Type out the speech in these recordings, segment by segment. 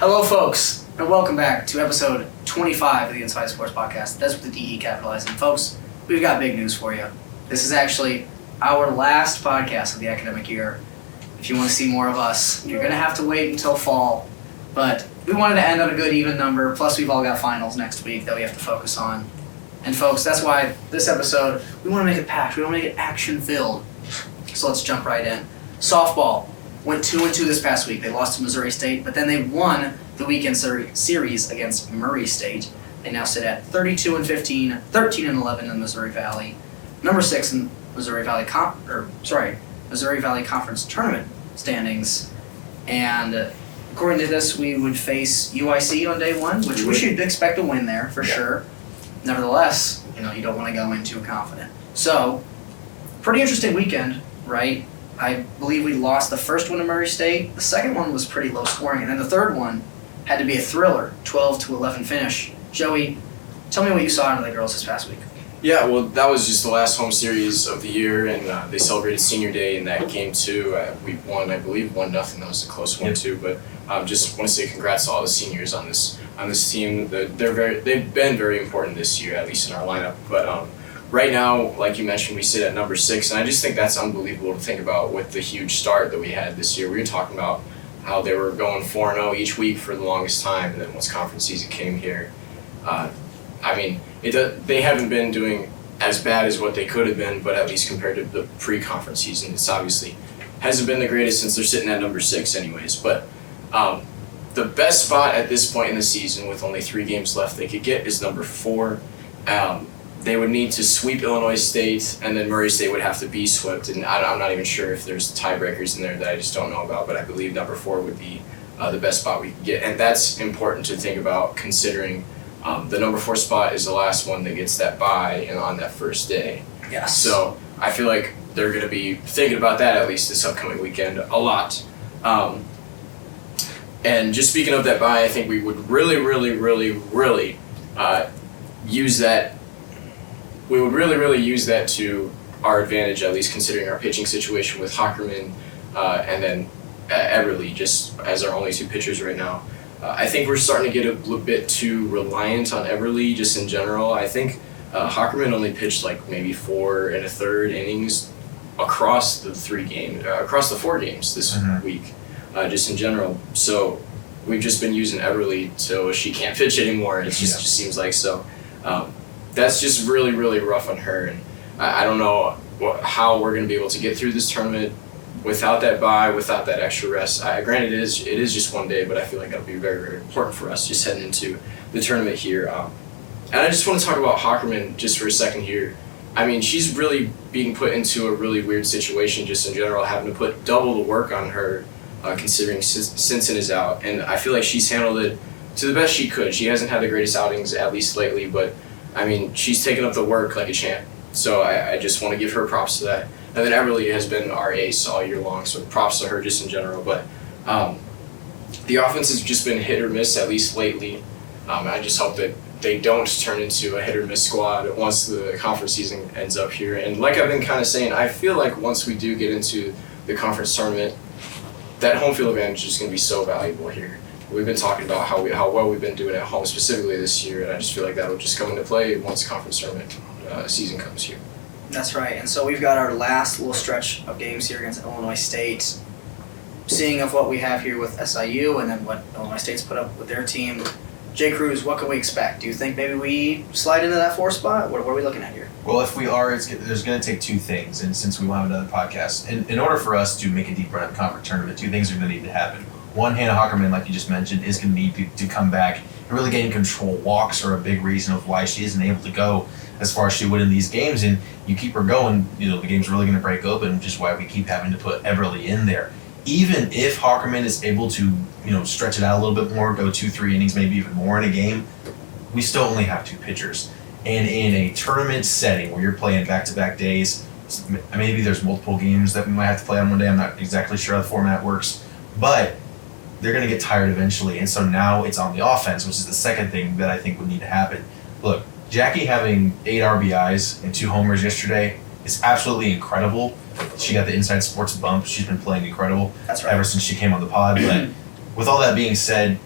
Hello, folks, and welcome back to episode 25 of the insiDE Sports Podcast. That's with the DE capitalized. And folks, we've got big news for you. This is actually our last podcast of the academic year. If you want to see more of us, you're going to have to wait until fall. But we wanted to end on a good even number, plus we've all got finals next week that we have to focus on. And folks, that's why this episode, we want to make it packed. We want to make it action-filled. So let's jump right in. Softball went 2-2 this past week. They lost to Missouri State, but then they won the weekend series against Murray State. They now sit at 32-15, 13-11 in the Missouri Valley, number 6 in Missouri Valley Conference tournament standings. And according to this, we would face UIC on day one, which we should expect a win there for sure. Nevertheless, you don't want to go in too confident. So, pretty interesting weekend, right? I believe we lost the first one to Murray State. The second one was pretty low scoring, and then the third one had to be a thriller, 12-11 finish. Joey, tell me what you saw out of the girls this past week. Yeah, well, that was just the last home series of the year, and they celebrated Senior Day in that game too. We won, I believe, 1-0. That was a close one too. But just want to say congrats to all the seniors on this team. They've been very important this year, at least in our lineup. But right now, like you mentioned, we sit at number 6, and I just think that's unbelievable to think about with the huge start that we had this year. We were talking about how they were going 4-0 each week for the longest time, and then once conference season came here, they haven't been doing as bad as what they could have been, but at least compared to the pre-conference season, it's obviously hasn't been the greatest since they're sitting at number 6 anyways. But the best spot at this point in the season, with only 3 games left they could get, is number 4. They would need to sweep Illinois State, and then Murray State would have to be swept. And I'm not even sure if there's tiebreakers in there that I just don't know about, but I believe number 4 would be the best spot we could get. And that's important to think about, considering the number 4 spot is the last one that gets that bye on that first day. Yes. So I feel like they're going to be thinking about that at least this upcoming weekend a lot. And just speaking of that bye, I think we would really use that. We would really use that to our advantage, at least considering our pitching situation with Hockerman and then Everly, just as our only 2 pitchers right now. I think we're starting to get a little bit too reliant on Everly just in general. I think Hockerman only pitched like maybe 4 1/3 innings across the 4 games this week, just in general. So we've just been using Everly till she can't pitch anymore. It just seems like so. That's just really rough on her, and I don't know how we're going to be able to get through this tournament without that bye, without that extra rest. Granted, it is just one day, but I feel like that'll be very important for us just heading into the tournament here. And I just want to talk about Hockerman just for a second here. I mean, she's really being put into a really weird situation just in general, having to put double the work on her, considering Simpson is out. And I feel like she's handled it to the best she could. She hasn't had the greatest outings, at least lately, but I mean, she's taken up the work like a champ. So I just want to give her props to that. And then Everly has been our ace all year long, so props to her just in general. But the offense has just been hit or miss, at least lately. I just hope that they don't turn into a hit or miss squad once the conference season ends up here. And like I've been kind of saying, I feel like once we do get into the conference tournament, that home field advantage is going to be so valuable here. We've been talking about how well we've been doing at home specifically this year, and I just feel like that'll just come into play once conference tournament season comes here. That's right, and so we've got our last little stretch of games here against Illinois State. Seeing of what we have here with SIU and then what Illinois State's put up with their team. Jay Cruz, what can we expect? Do you think maybe we slide into that 4 spot? What are we looking at here? Well, if we are, there's going to take 2 things, and since we will have another podcast, in order for us to make a deep run at the conference tournament, 2 things are going to need to happen. One, Hannah Hockerman, like you just mentioned, is going to need to come back and really gain control. Walks are a big reason of why she isn't able to go as far as she would in these games, and you keep her going, the game's really going to break open, which is why we keep having to put Everly in there. Even if Hockerman is able to, stretch it out a little bit more, go 2-3 innings, maybe even more in a game, we still only have 2 pitchers. And in a tournament setting where you're playing back-to-back days, maybe there's multiple games that we might have to play on one day. I'm not exactly sure how the format works, but they're going to get tired eventually. And so now it's on the offense, which is the second thing that I think would need to happen. Look, Jackie having 8 RBIs and 2 homers yesterday is absolutely incredible. She got the insiDE Sports bump. She's been playing incredible. That's right. Ever since she came on the pod. But with all that being said,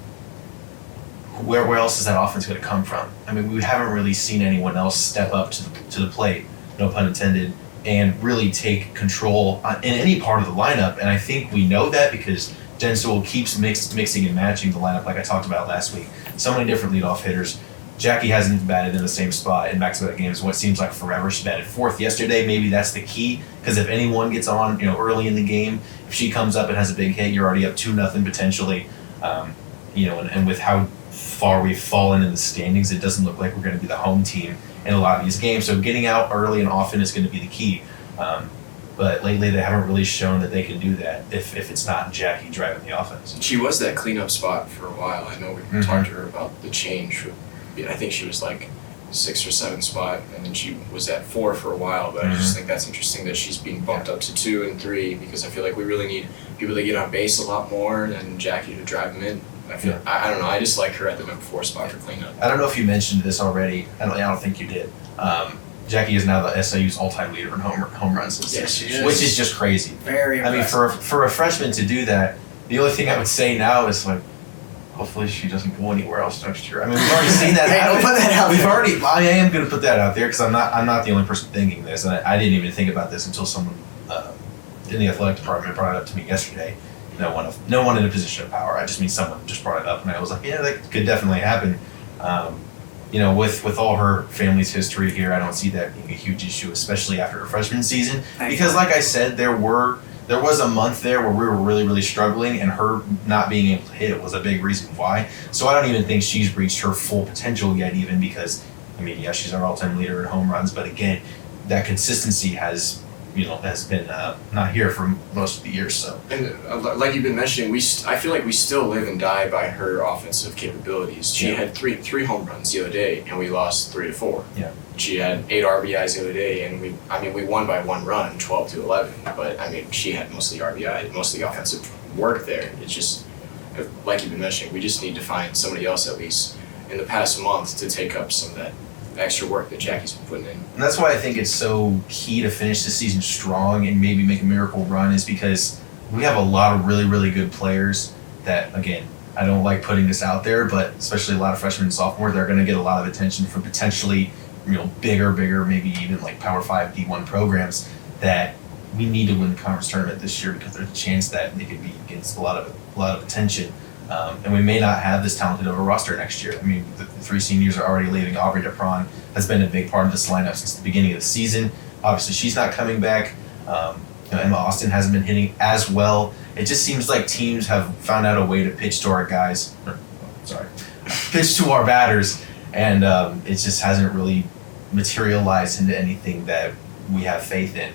where else is that offense going to come from? I mean, we haven't really seen anyone else step up to the plate, no pun intended, and really take control in any part of the lineup. And I think we know that because Jen Sewell keeps mixing and matching the lineup like I talked about last week. So many different leadoff hitters. Jackie hasn't batted in the same spot in back-to-back games. What seems like forever. She batted fourth yesterday. Maybe that's the key, because if anyone gets on, early in the game, if she comes up and has a big hit, you're already up 2-0 potentially. And with how far we've fallen in the standings, it doesn't look like we're going to be the home team in a lot of these games. So getting out early and often is going to be the key. But lately they haven't really shown that they can do that if it's not Jackie driving the offense. She was that cleanup spot for a while. I know we talked to her about the change. I think she was like 6 or 7 spot, and then she was at 4 for a while. But I just think that's interesting that she's being bumped up to 2 and 3, because I feel like we really need people to get on base a lot more than Jackie to drive them in. I don't know. I just like her at the number 4 spot for cleanup. I don't know if you mentioned this already. I don't think you did. Jackie is now the SIU's all-time leader in home runs this Yes, season, she is. which is just crazy. Very impressive. I mean, for a freshman to do that, the only thing I would say now is like, hopefully she doesn't go anywhere else next year. I mean, we've already seen that Hey, happen. don't put that out there. I am going to put that out there because I'm not the only person thinking this, and I didn't even think about this until someone in the athletic department brought it up to me yesterday. No one in a position of power. I just mean someone just brought it up, and I was like, yeah, that could definitely happen. With all her family's history here, I don't see that being a huge issue, especially after her freshman season. Because, like I said, there was a month there where we were really, really struggling, and her not being able to hit was a big reason why. So I don't even think she's reached her full potential yet, even because, I mean, yeah, she's our all-time leader in home runs, but again, that consistency has been not here for most of the year. So, and like you've been mentioning, I feel like we still live and die by her offensive capabilities. She had three home runs the other day, and we lost 3-4. Yeah. She had 8 RBIs the other day, and we won by 1 run, 12-11. But I mean, she had mostly RBI, mostly offensive work there. It's just, like you've been mentioning, we just need to find somebody else at least in the past month to take up some of that extra work that Jackie's been putting in. And that's why I think it's so key to finish the season strong and maybe make a miracle run, is because we have a lot of really, really good players that, again, I don't like putting this out there, but especially a lot of freshmen and sophomores, they're going to get a lot of attention from potentially, bigger, maybe even like Power 5 D1 programs, that we need to win the conference tournament this year because there's a chance that they could be against a lot of attention. And we may not have this talented of a roster next year. I mean, the 3 seniors are already leaving. Aubrey DePron has been a big part of this lineup since the beginning of the season. Obviously, she's not coming back. Emma Austin hasn't been hitting as well. It just seems like teams have found out a way to pitch to our pitch to our batters, and it just hasn't really materialized into anything that we have faith in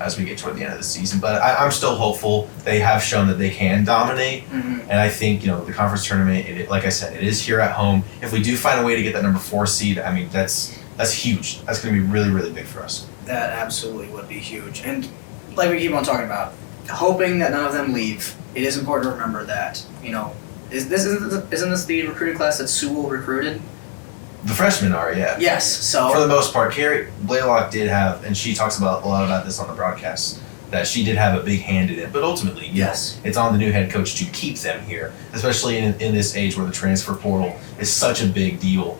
as we get toward the end of the season. But I'm still hopeful. They have shown that they can dominate, and I think the conference tournament, like I said, it is here at home. If we do find a way to get that number 4 seed, I mean that's huge. That's going to be really, really big for us. That absolutely would be huge. And like we keep on talking about, hoping that none of them leave, it is important to remember that, isn't this the recruiting class that Sewell recruited? The freshmen are, yeah. Yes, so... For the most part, Carrie Blaylock did have, and she talks a lot about this on the broadcast, that she did have a big hand in it. But ultimately, yes, it's on the new head coach to keep them here, especially in this age where the transfer portal is such a big deal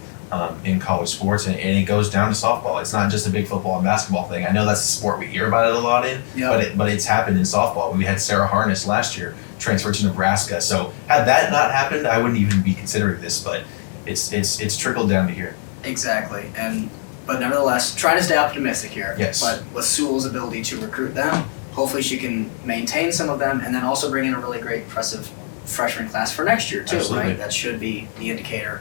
in college sports, and it goes down to softball. It's not just a big football and basketball thing. I know that's a sport we hear about it a lot in, but it's happened in softball. We had Sarah Harness last year transfer to Nebraska. So had that not happened, I wouldn't even be considering this, but it's trickled down to here. Exactly. But nevertheless, trying to stay optimistic here. Yes. But with Sewell's ability to recruit them, hopefully she can maintain some of them and then also bring in a really great, impressive freshman class for next year too, Absolutely. right? That should be the indicator.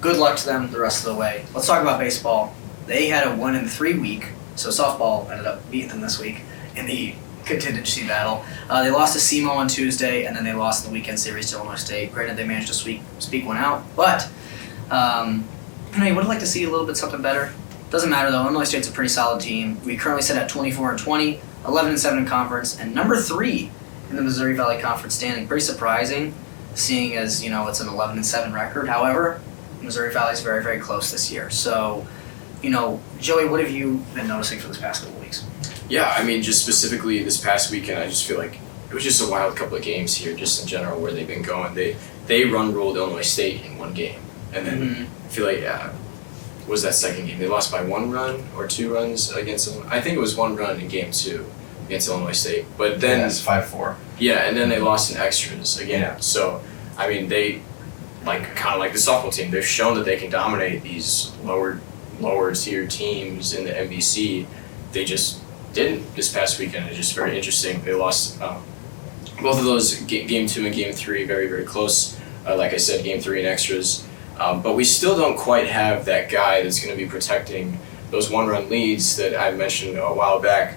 Good luck to them the rest of the way. Let's talk about baseball. They had a 1-3 week, so softball ended up beating them this week in the contingency battle. They lost to SEMO on Tuesday, and then they lost the weekend series to Illinois State. Granted, they managed to speak one out, but I would like to see a little bit something better. Doesn't matter though. Illinois State's a pretty solid team. We currently sit at 24-20, 11-7 in conference, and number 3 in the Missouri Valley Conference standing. Pretty surprising, seeing as it's an 11-7 record. However, Missouri Valley's very, very close this year. So, Joey, what have you been noticing for this past couple weeks? Yeah, I mean, just specifically this past weekend, I just feel like it was just a wild couple of games here, just in general, where they've been going. They run ruled Illinois State in one game, and then I feel like what was that second game? They lost by 1 run or 2 runs against Illinois. I think it was 1 run in game 2 against Illinois State, but then it's 5-4. Yeah, and then they lost in extras again. Yeah. So I mean, they kind of like the softball team. They've shown that they can dominate these lower tier teams in the MVC. They just didn't this past weekend. It's just very interesting. They lost both of those game 2 and game 3 very, very close. Like I said, game 3 in extras. But we still don't quite have that guy that's going to be protecting those 1-run leads that I mentioned a while back,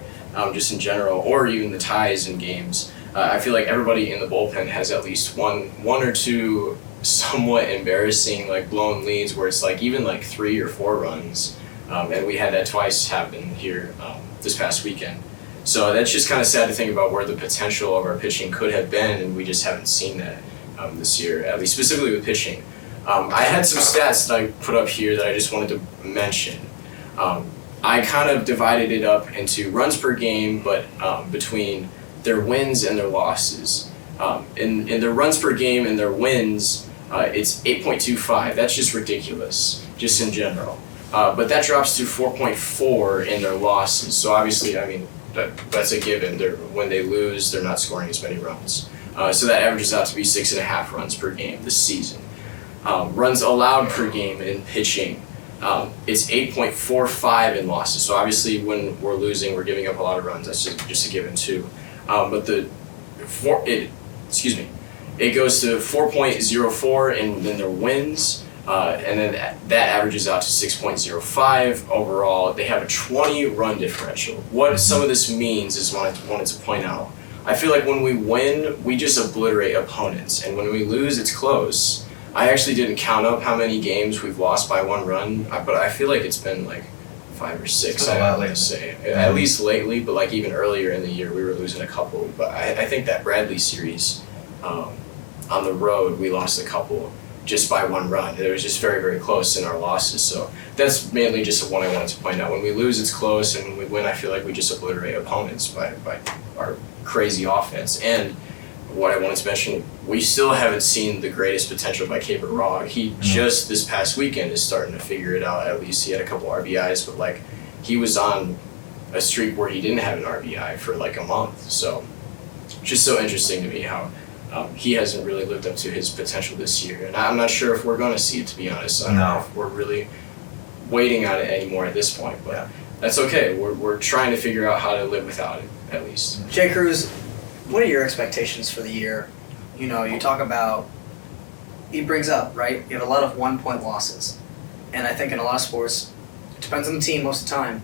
just in general, or even the ties in games. I feel like everybody in the bullpen has at least one or two somewhat embarrassing blown leads where it's even 3 or 4 runs. And we had that twice happen here this past weekend. So that's just kind of sad to think about where the potential of our pitching could have been, and we just haven't seen that this year, at least specifically with pitching. I had some stats that I put up here that I just wanted to mention. I kind of divided it up into runs per game, but between their wins and their losses. In their runs per game and their wins, it's 8.25. That's just ridiculous, just in general. But that drops to 4.4 in their losses. So obviously, I mean, that's a given. When they lose, they're not scoring as many runs. So that averages out to be 6.5 runs per game this season. Runs allowed per game in pitching, it's 8.45 in losses. So obviously, when we're losing, we're giving up a lot of runs. That's just a given too. But it goes to 4.04 in their wins. And then that averages out to 6.05 overall. They have a 20-run differential. What some of this means is what I wanted to point out. I feel like when we win, we just obliterate opponents, and when we lose, it's close. I actually didn't count up how many games we've lost by 1 run, but I feel like it's been 5 or 6. I have to say, at least lately. But even earlier in the year, we were losing a couple. But I think that Bradley series, on the road, we lost a couple just by 1 run. It was just very, very close in our losses. So that's mainly just one I wanted to point out. When we lose, it's close, and when we win, I feel like we just obliterate opponents by our crazy offense. And what I wanted to mention, we still haven't seen the greatest potential by Caper Rog. He just this past weekend is starting to figure it out. At least he had a couple RBIs, but he was on a streak where he didn't have an RBI for a month. So just so interesting to me how he hasn't really lived up to his potential this year. And I'm not sure if we're going to see it, to be honest. I don't know if we're really waiting on it anymore at this point, but that's okay. We're trying to figure out how to live without it, at least. Jay Cruz, what are your expectations for the year? You talk about, he brings up, right? You have a lot of 1-point losses. And I think in a lot of sports, it depends on the team most of the time.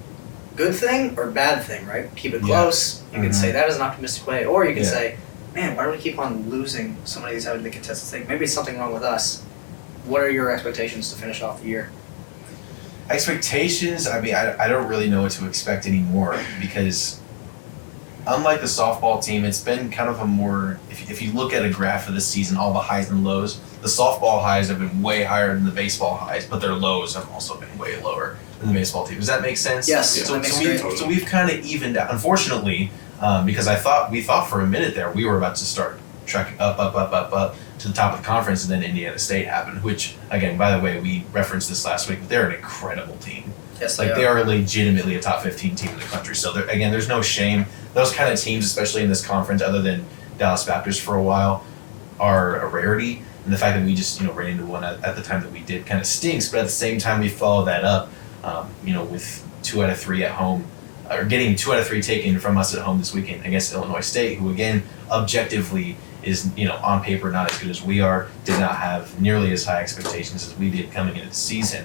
Good thing or bad thing, right? Keep it close. You can say that is an optimistic way. Or you can say, man, why do we keep on losing so many of these heavily contested things? Maybe it's something wrong with us. What are your expectations to finish off the year? Expectations? I mean, I don't really know what to expect anymore because unlike the softball team, it's been kind of a more, if you look at a graph of the season, all the highs and lows, the softball highs have been way higher than the baseball highs, but their lows have also been way lower than the baseball team. Does that make sense? Yes. So we've kind of evened out. Unfortunately, because we thought for a minute there we were about to start trekking up to the top of the conference, and then Indiana State happened, which, again, by the way, we referenced this last week, but they're an incredible team. Yes, they are legitimately a top 15 team in the country. So there's no shame. Those kind of teams, especially in this conference, other than Dallas Baptist for a while, are a rarity. And the fact that we just ran into one at the time that we did kind of stinks. But at the same time, we followed that up, with 2 out of 3 at home, or getting 2 out of 3 taken from us at home this weekend against Illinois State, who again objectively is on paper not as good as we are. Did not have nearly as high expectations as we did coming into the season.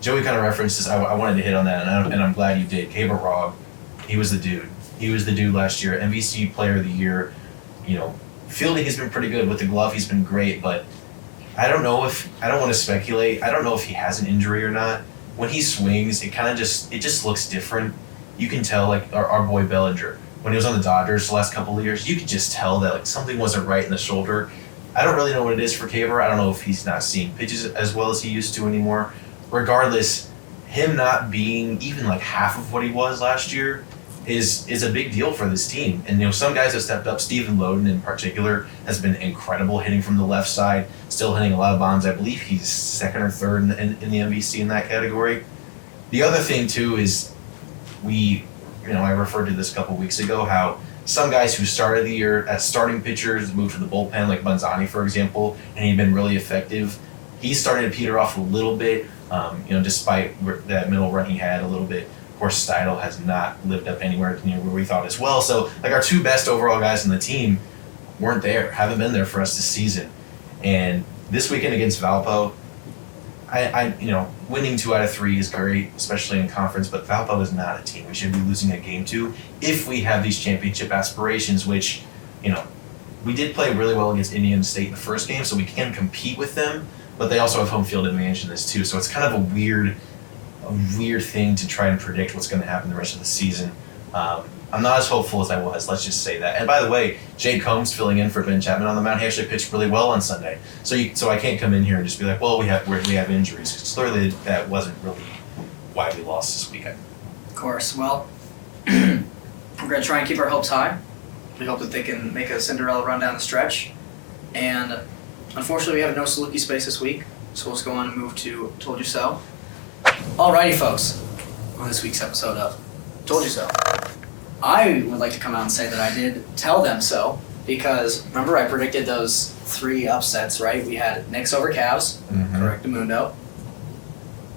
Joey kind of referenced this. I wanted to hit on that, and I'm glad you did. Caper Rog, he was the dude. He was the dude last year. MVC Player of the Year. Fielding has been pretty good with the glove. He's been great, but I don't want to speculate. I don't know if he has an injury or not. When he swings, it just looks different. You can tell, our boy Bellinger, when he was on the Dodgers the last couple of years, you could just tell that something wasn't right in the shoulder. I don't really know what it is for Caper. I don't know if he's not seeing pitches as well as he used to anymore. Regardless, him not being even half of what he was last year, is a big deal for this team. And some guys have stepped up. Stephen Loden in particular has been incredible, hitting from the left side, still hitting a lot of bombs. I believe he's second or third in the MVC in that category. The other thing too is I referred to this a couple weeks ago, how some guys who started the year as starting pitchers moved to the bullpen, like Banzani, for example, and he'd been really effective. He's starting to peter off a little bit, despite that middle run he had a little bit. Of course, Steidl has not lived up anywhere near where we thought as well. So, our two best overall guys on the team weren't there, haven't been there for us this season. And this weekend against Valpo, winning 2 out of 3 is great, especially in conference, but Valpo is not a team we should be losing a game to if we have these championship aspirations, which, we did play really well against Indiana State in the first game, so we can compete with them, but they also have home field advantage in this too. So it's kind of a weird thing to try and predict what's going to happen the rest of the season. I'm not as hopeful as I was, let's just say that. And by the way, Jay Combs filling in for Ben Chapman on the mound, he actually pitched really well on Sunday. So I can't come in here and just be like, well, we have injuries. 'Cause clearly that wasn't really why we lost this weekend. Of course. Well, we're going to try and keep our hopes high. We hope that they can make a Cinderella run down the stretch. And unfortunately, we have no Saluki space this week, so let's go on and move to Told You So. Alrighty, folks. On this week's episode of Told You So, I would like to come out and say that I did tell them so, because remember I predicted those 3 upsets, right? We had Knicks over Cavs, correctamundo.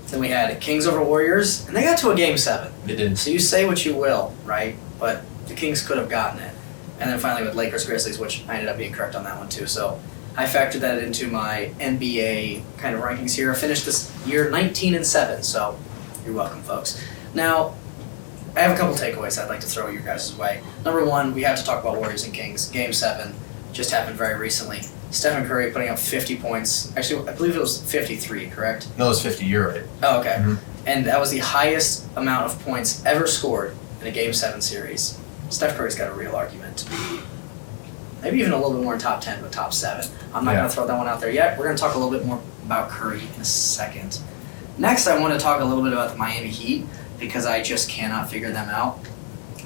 Then we had Kings over Warriors, and they got to a Game 7. They did. So you say what you will, right? But the Kings could have gotten it. And then finally with Lakers Grizzlies, which I ended up being correct on that one too. So I factored that into my NBA kind of rankings here. I finished this year 19-7, so you're welcome, folks. Now, I have a couple takeaways I'd like to throw your guys' way. Number 1, we have to talk about Warriors and Kings. Game 7 just happened very recently. Stephen Curry putting up 50 points. Actually, I believe it was 53, correct? No, it was 50, you're right. Oh, okay. Mm-hmm. And that was the highest amount of points ever scored in a Game 7 series. Steph Curry's got a real argument to be maybe even a little bit more in top 10, but top 7. I'm not going to throw that one out there yet. We're going to talk a little bit more about Curry in a second. Next, I want to talk a little bit about the Miami Heat, because I just cannot figure them out.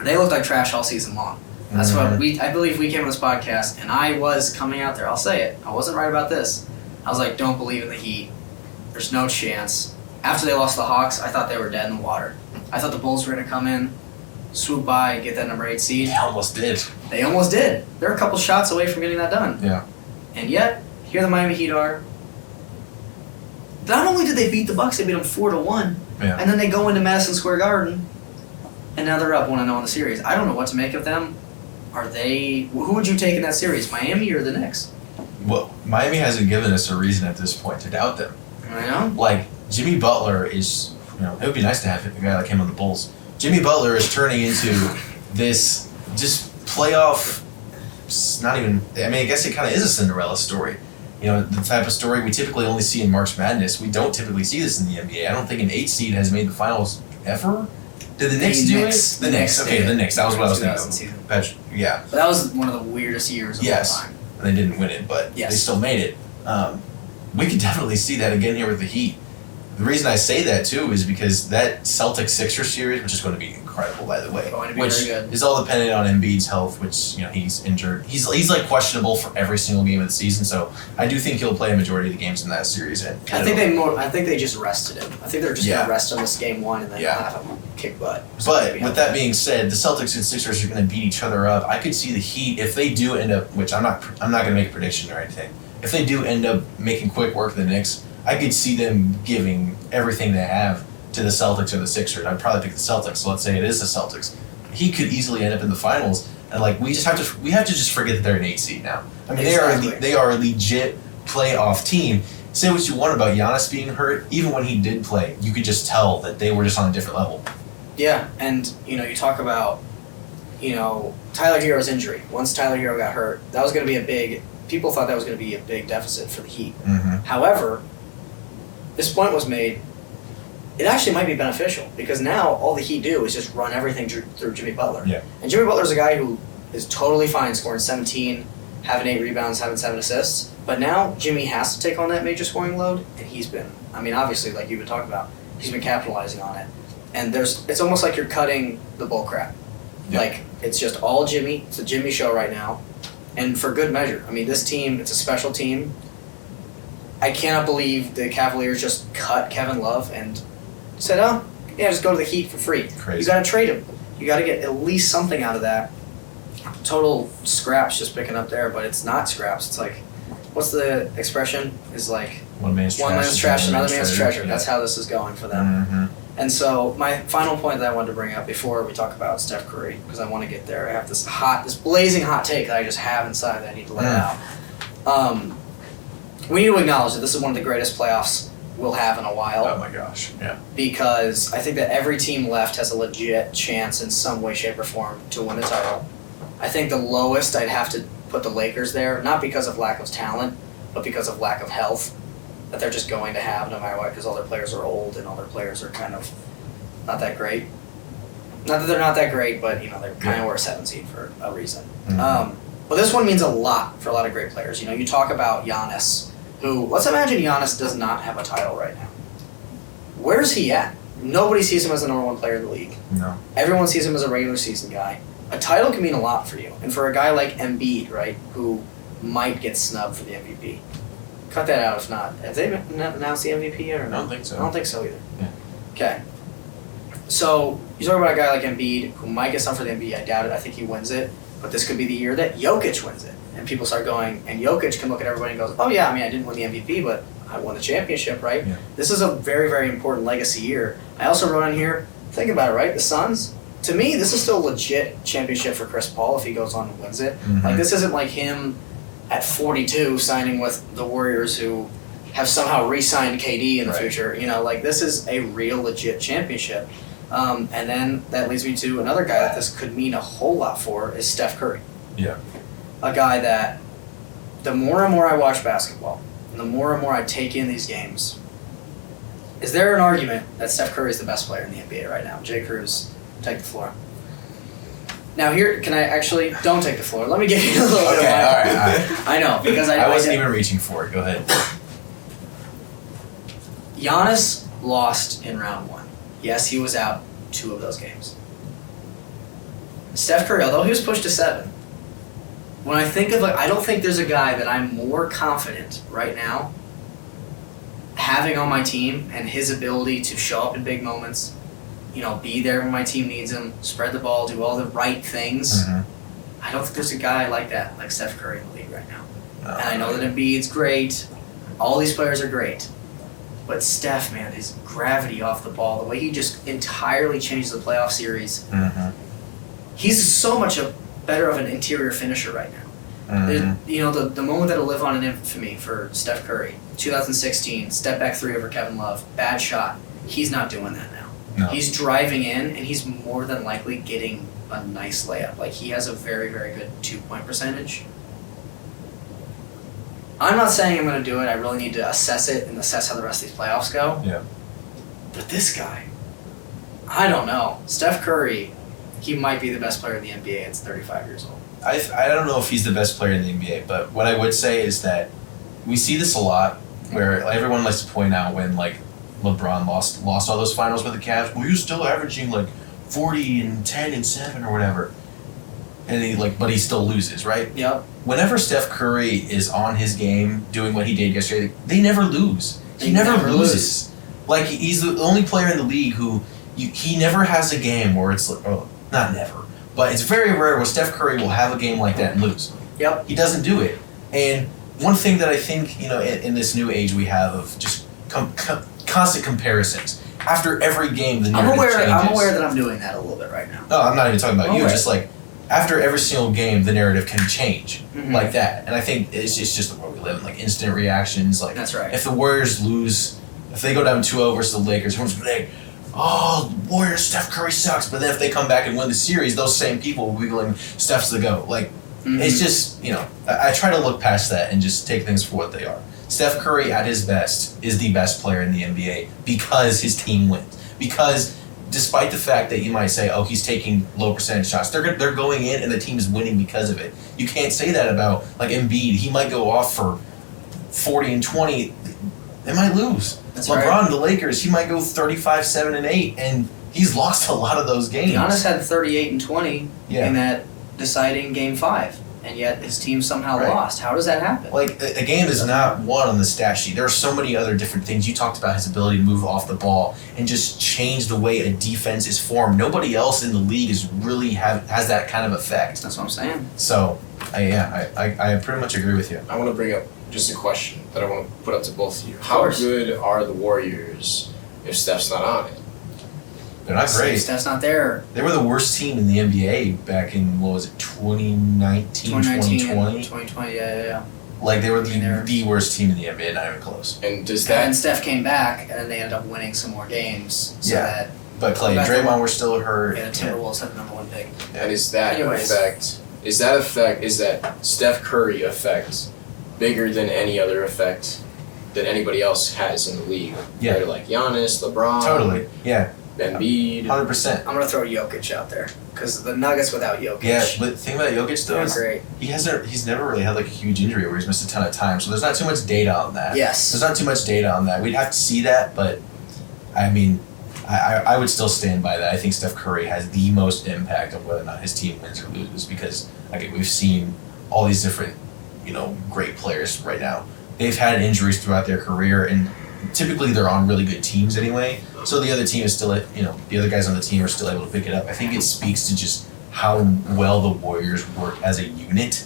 They looked like trash all season long. That's what I believe we came on this podcast, and I was coming out there. I'll say it. I wasn't right about this. I was like, don't believe in the Heat. There's no chance. After they lost to the Hawks, I thought they were dead in the water. I thought the Bulls were going to come in, swoop by, and get that number 8 seed. They almost did. They almost did. They're a couple shots away from getting that done. Yeah. And yet, here the Miami Heat are. Not only did they beat the Bucks, they beat them 4-1. Yeah. And then they go into Madison Square Garden, and now they're up 1-0 in the series. I don't know what to make of them. Who would you take in that series, Miami or the Knicks? Well, Miami hasn't given us a reason at this point to doubt them. I know. Like, Jimmy Butler is, it would be nice to have a guy like him on the Bulls. Jimmy Butler is turning into this just playoff, I guess it kind of is a Cinderella story. The type of story we typically only see in March Madness. We don't typically see this in the NBA. I don't think an 8 seed has made the finals ever. Did the Knicks do it? The Knicks. Okay, the Knicks. That was what I was thinking. Yeah. But that was one of the weirdest years of all time. And they didn't win it, but they still made it. We could definitely see that again here with the Heat. The reason I say that, too, is because that Celtics-Sixers series, which is going to be incredible, by the way, which is all dependent on Embiid's health, which, he's injured. He's questionable for every single game of the season, so I do think he'll play a majority of the games in that series. I think they just rested him. I think they're just going to rest him this game 1 and then have him kick butt. But with that being said, the Celtics and Sixers are going to beat each other up. I could see the Heat, if they do end up, which I'm not going to make a prediction or anything, if they do end up making quick work of the Knicks, I could see them giving everything they have to the Celtics or the Sixers. I'd probably pick the Celtics, so let's say it is the Celtics. He could easily end up in the finals, and we have to just forget that they're an 8 seed now. I mean, they are a legit playoff team. Say what you want about Giannis being hurt, even when he did play, you could just tell that they were just on a different level. Yeah, and you talk about Tyler Hero's injury. Once Tyler Hero got hurt, that was going to be people thought that was going to be a big deficit for the Heat. Mm-hmm. However, this point was made, it actually might be beneficial, because now all the Heat do is just run everything through Jimmy Butler. Yeah. And Jimmy Butler's a guy who is totally fine scoring 17, having 8 rebounds, having 7 assists. But now Jimmy has to take on that major scoring load, and he's been, obviously, like you've been talking about, he's been capitalizing on it. And it's almost like you're cutting the bull crap. Yeah. Like, it's just all Jimmy. It's a Jimmy show right now. And for good measure. I mean, this team, it's a special team. I cannot believe the Cavaliers just cut Kevin Love and said, oh, yeah, just go to the Heat for free. Crazy. You got to trade him. You got to get at least something out of that. Total scraps just picking up there, but it's not scraps. It's like, what's the expression? Is like, one man's trash, another man's treasure. Yeah. That's how this is going for them. Mm-hmm. And so my final point that I wanted to bring up before we talk about Steph Curry, because I want to get there. I have this blazing hot take that I just have inside that I need to let out. We need to acknowledge that this is one of the greatest playoffs we'll have in a while. Oh my gosh, yeah. Because I think that every team left has a legit chance in some way, shape, or form to win a title. I think the lowest I'd have to put the Lakers there, not because of lack of talent, but because of lack of health that they're just going to have no matter what, because all their players are old and all their players are kind of not that great. Not that they're not that great, but they're kind of were a 7 seed for a reason. Mm-hmm. But this one means a lot for a lot of great players. You talk about Giannis, who, let's imagine Giannis does not have a title right now. Where's he at? Nobody sees him as the number one player in the league. No. Everyone sees him as a regular season guy. A title can mean a lot for you. And for a guy like Embiid, right, who might get snubbed for the MVP. Cut that out if not. Have they announced the MVP yet or no? I don't think so. I don't think so either. Yeah. Okay. So, you talk about a guy like Embiid who might get snubbed for the MVP. I doubt it. I think he wins it. But this could be the year that Jokic wins it. And people start going, and Jokic can look at everybody and goes, oh yeah, I mean, I didn't win the MVP, but I won the championship, right? Yeah. This is a very, very important legacy year. I also wrote on here, think about it, right? The Suns, to me, this is still a legit championship for Chris Paul if he goes on and wins it. Mm-hmm. Like, this isn't like him at 42 signing with the Warriors who have somehow re-signed KD in the future. Like, this is a real legit championship. And then that leads me to another guy that this could mean a whole lot for is Steph Curry. Yeah. A guy that the more and more I watch basketball, and the more and more I take in these games, is there an argument that Steph Curry is the best player in the NBA right now? Jay Cruz, take the floor. Now here, can I actually, don't take the floor. Let me give you a little bit of my... all right. I know, because I wasn't even reaching for it. Go ahead. Giannis lost in round 1. Yes, he was out 2 of those games. Steph Curry, although he was pushed to 7, when I think of I don't think there's a guy that I'm more confident right now having on my team and his ability to show up in big moments, be there when my team needs him, spread the ball, do all the right things. Mm-hmm. I don't think there's a guy like that, like Steph Curry in the league right now. And I know that Embiid's great. All these players are great. But Steph, man, his gravity off the ball, the way he just entirely changed the playoff series, he's so much better of an interior finisher right now. Mm-hmm. The moment that'll live on in infamy for Steph Curry, 2016, step back 3 over Kevin Love, bad shot. He's not doing that now. No. He's driving in, and he's more than likely getting a nice layup. Like, he has a very, very good 2-point percentage. I'm not saying I'm going to do it. I really need to assess it and assess how the rest of these playoffs go. Yeah. But this guy, I don't know. Steph Curry, he might be the best player in the NBA at 35 years old. I don't know if he's the best player in the NBA, but what I would say is that we see this a lot where everyone likes to point out when LeBron lost all those finals with the Cavs. Well, he was still averaging 40 and 10 and 7 or whatever. And but he still loses, right? Yep. Whenever Steph Curry is on his game doing what he did yesterday, they never lose. He never loses. He's the only player in the league who he never has a game where it's not never, but it's very rare where Steph Curry will have a game like that and lose. Yep. He doesn't do it. And one thing that I think, in this new age we have of just constant comparisons. After every game, the narrative changes. I'm aware that I'm doing that a little bit right now. No, I'm not even talking about you. Right. Just after every single game, the narrative can change Mm-hmm. that. And I think it's just the world we live in, instant reactions. That's right. If the Warriors lose, if they go down 2-0 versus the Lakers, everyone's like, oh, Warriors, Steph Curry sucks. But then if they come back and win the series, those same people will be going, Steph's the GOAT. It's just, I try to look past that and just take things for what they are. Steph Curry at his best is the best player in the NBA because his team wins. Because despite the fact that you might say, oh, he's taking low percentage shots, they're going in and the team is winning because of it. You can't say that about Embiid. He might go off for 40 and 20. They might lose. That's LeBron, right. the Lakers, he might go 35, 7, and 8, and he's lost a lot of those games. Giannis had 38 and 20 Yeah. in that deciding Game 5, and yet his team somehow lost. How does that happen? Like, a game is not one on the stat sheet. There are so many other different things. You talked about his ability to move off the ball and just change the way a defense is formed. Nobody else in the league is really has that kind of effect. That's what I'm saying. So, I pretty much agree with you. I want to bring up just a question that I want to put up to both of you. How course. good are the Warriors if Steph's not on it? They're not great. Steph's not there. They were the worst team in the NBA back in, 2019, 2020? 2020, yeah. Like, they were They're- the worst team in the NBA, not even close. And does And that Steph came back, and then they ended up winning some more games. So Yeah. that But Clay and Draymond were still hurt. the Timberwolves had the number 1 pick. and is that Anyways. is that Steph Curry effect bigger than any other effect that anybody else has in the league? Yeah. They're like Giannis, LeBron, Totally. Yeah. Embiid. 100%. I'm gonna throw Jokic out there because the Nuggets without Jokic, Yeah, but the thing about Jokic though they're is great. he's never really had like a huge injury where he's missed a ton of time, so there's not too much data on that. Yes. There's not too much data on that. We'd have to see that, but I mean, I would still stand by that. I think Steph Curry has the most impact on whether or not his team wins or loses because we've seen all these different, great players right now. They've had injuries throughout their career, and typically they're on really good teams anyway. So the other team is still, the other guys on the team are still able to pick it up. I think it speaks to just how well the Warriors work as a unit.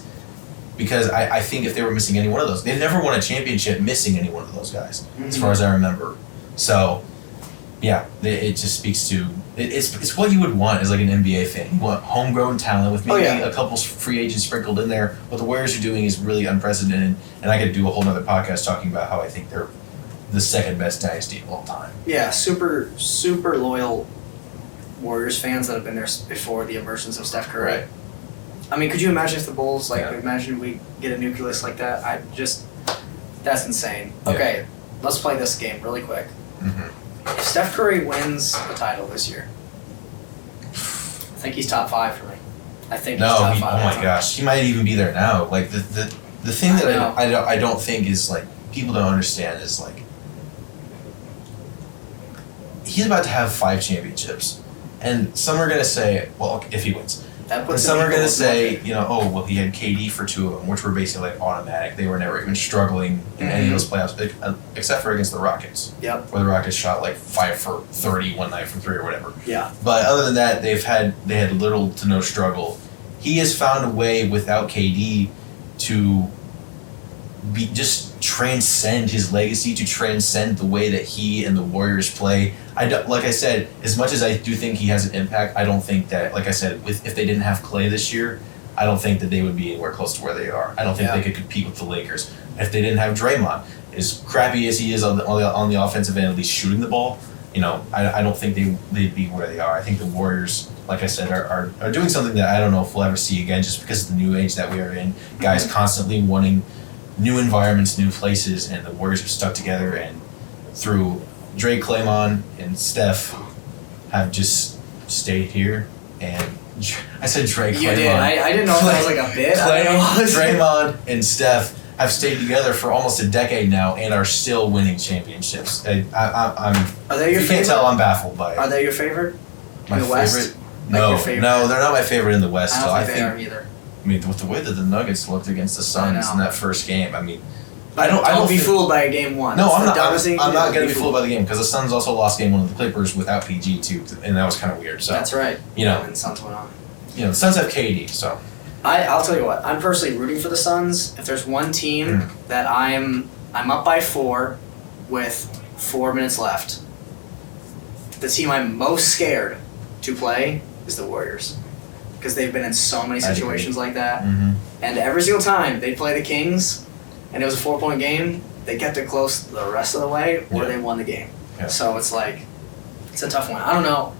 Because I think if they were missing any one of those, they've never won a championship missing any one of those guys, as far as I remember. So, yeah, it just speaks to it's what you would want as like an NBA fan. You want homegrown talent with maybe a couple free agents sprinkled in there. What the Warriors are doing is really unprecedented, and I could do a whole nother podcast talking about how I think they're the second best dynasty of all time. Yeah, super loyal Warriors fans that have been there before the emergence of Steph Curry. Right. I mean, could you imagine if the Bulls, Yeah. imagine we get a nucleus like that? That's insane. Yeah. Okay, let's play this game really quick. Mm-hmm. If Steph Curry wins the title this year, I think he's top 5 for me. I think he's top 5. Oh my gosh, he might even be there now. Like the thing I that know. I don't think is like people don't understand is like he's about to have 5 championships, and some are gonna say, well, if he wins. That And puts some him are gonna equal say, to- he had KD for 2 of them, which were basically like automatic. They were never even struggling in any of those playoffs, except for against the Rockets, Yep. where the Rockets shot like 5 for 30 one night from 3 or whatever. Yeah. But other than that, they had little to no struggle. He has found a way without KD to just transcend his legacy, to transcend the way that he and the Warriors play. Like I said, as much as I do think he has an impact, I don't think that, like I said, if they didn't have Clay this year, I don't think that they would be anywhere close to where they are. I don't think they could compete with the Lakers. If they didn't have Draymond, as crappy as he is on the offensive end, at least shooting the ball, I don't think they'd be where they are. I think the Warriors, like I said, are doing something that I don't know if we'll ever see again, just because of the new age that we are in. Guys constantly wanting new environments, new places, and the Warriors have stuck together, and through Drake, Claymon, and Steph have just stayed here. And I said Drake, You Claymon. did. I didn't know if that was like a bit. I don't know what was- Draymond, and Steph have stayed together for almost a decade now and are still winning championships. I'm. Are they your You can't favorite? tell I'm baffled by it. Are they your favorite? My in the West? favorite? Like No, your favorite? no, they're not my favorite in the West. I Still, don't think they are either. I mean, with the way that the Nuggets looked against the Suns know. in that first game, I mean, Don't be think- fooled by a game 1. No, It's I'm the not. dumbest thing you I'm can not do. going to be fooled by the game because the Suns also lost game 1 of the Clippers without PG too, and that was kind of weird. So That's right. you know, And Suns went on. the Suns have KD, so I'll tell you what. I'm personally rooting for the Suns. If there's one team that I'm up by 4 with 4 minutes left, the team I'm most scared to play is the Warriors, because they've been in so many I'd agree. situations like that. Mhm. And every single time they play the Kings, and it was a 4-point game, they kept it close the rest of the way, or Yeah. they won the game. Yeah. So it's like, it's a tough one. I don't know.